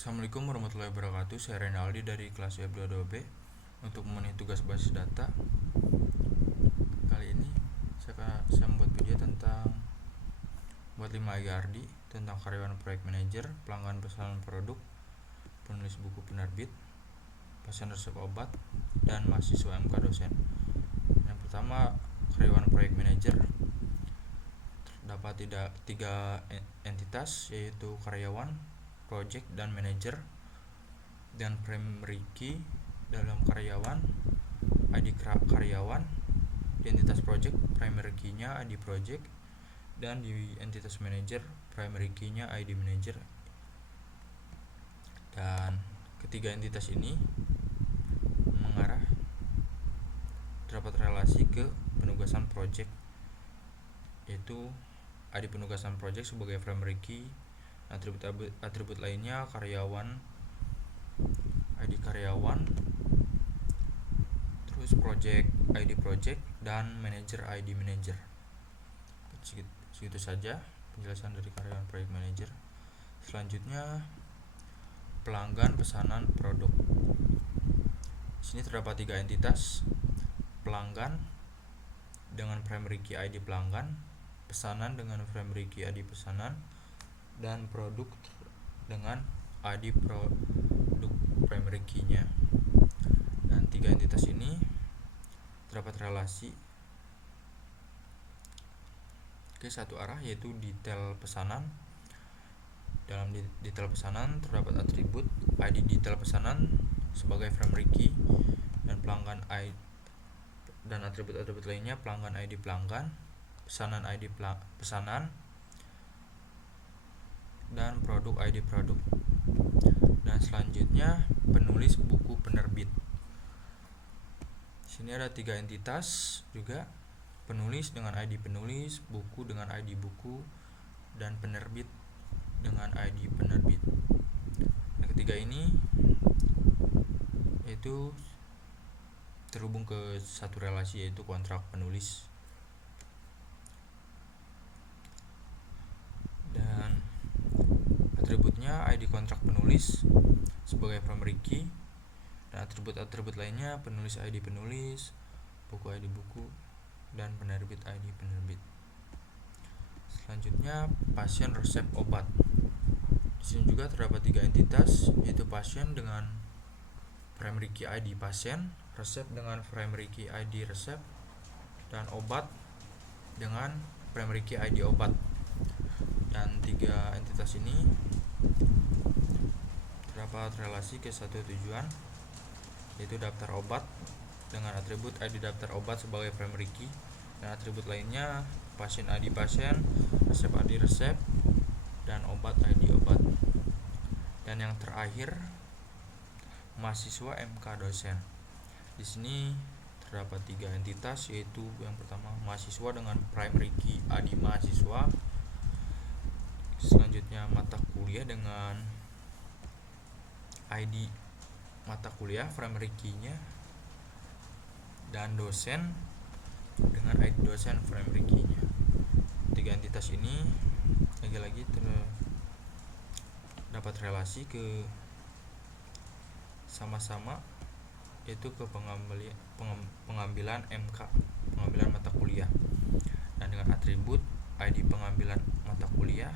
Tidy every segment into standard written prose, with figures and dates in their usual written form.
Assalamualaikum warahmatullahi wabarakatuh. Saya Renaldi dari kelas F22B untuk memenuhi tugas basis data. Kali ini saya membuat video tentang buat 5 IRD tentang karyawan proyek manajer, pelanggan pesanan produk, penulis buku penerbit, pasien resep obat, dan mahasiswa MK dosen. Yang pertama, karyawan proyek manajer. Terdapat tiga entitas, yaitu karyawan, project, dan manajer. Dan primary key dalam karyawan, ID karyawan. Di entitas project, primary key-nya ID project, dan di entitas manager, primary key-nya ID manager. Dan ketiga entitas ini mengarah terdapat relasi ke penugasan project, yaitu ID penugasan project sebagai primary key. Atribut lainnya karyawan, ID karyawan, terus project ID project, dan manager ID manager. Segitu saja penjelasan dari karyawan project manager. Selanjutnya, pelanggan pesanan produk. Di sini terdapat 3 entitas: pelanggan dengan primary key ID pelanggan, pesanan dengan primary key ID pesanan, dan produk dengan ID produk primary key-nya. Dan 3 entitas ini terdapat relasi ke satu arah, yaitu detail pesanan. Dalam detail pesanan terdapat atribut ID detail pesanan sebagai primary key, dan pelanggan ID, dan atribut-atribut lainnya pelanggan ID pelanggan, pesanan ID pesanan, dan produk ID produk. Dan selanjutnya, penulis buku penerbit. Di sini ada 3 entitas juga: penulis dengan ID penulis, buku dengan ID buku, dan penerbit dengan ID penerbit. Yang ketiga ini yaitu terhubung ke satu relasi, yaitu kontrak penulis. Dan atributnya ID kontrak penulis sebagai primary key, dan atribut-atribut lainnya penulis ID penulis, buku ID buku, dan penerbit ID penerbit. Selanjutnya, pasien resep obat. Di sini juga terdapat 3 entitas, yaitu pasien dengan primary key ID pasien, resep dengan primary key ID resep, dan obat dengan primary key ID obat. Dan 3 entitas ini terdapat relasi ke satu tujuan, yaitu daftar obat dengan atribut ID daftar obat sebagai primary key, dan atribut lainnya pasien ID pasien, resep ID resep, dan obat ID obat. Dan yang terakhir, mahasiswa MK dosen. Di sini terdapat 3 entitas, yaitu yang pertama mahasiswa dengan primary key ID mahasiswa. Selanjutnya, mata kuliah dengan ID mata kuliah primary key-nya, dan dosen dengan ID dosen primary key-nya. 3 entitas ini lagi-lagi terdapat relasi ke sama-sama, yaitu ke pengambilan MK, pengambilan mata kuliah, dan dengan atribut ID pengambilan mata kuliah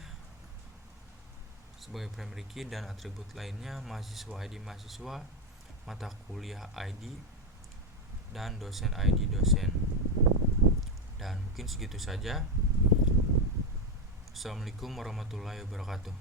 sebagai primary key, dan atribut lainnya mahasiswa ID mahasiswa, mata kuliah ID, dan dosen ID dosen. Dan mungkin segitu saja. Assalamualaikum warahmatullahi wabarakatuh.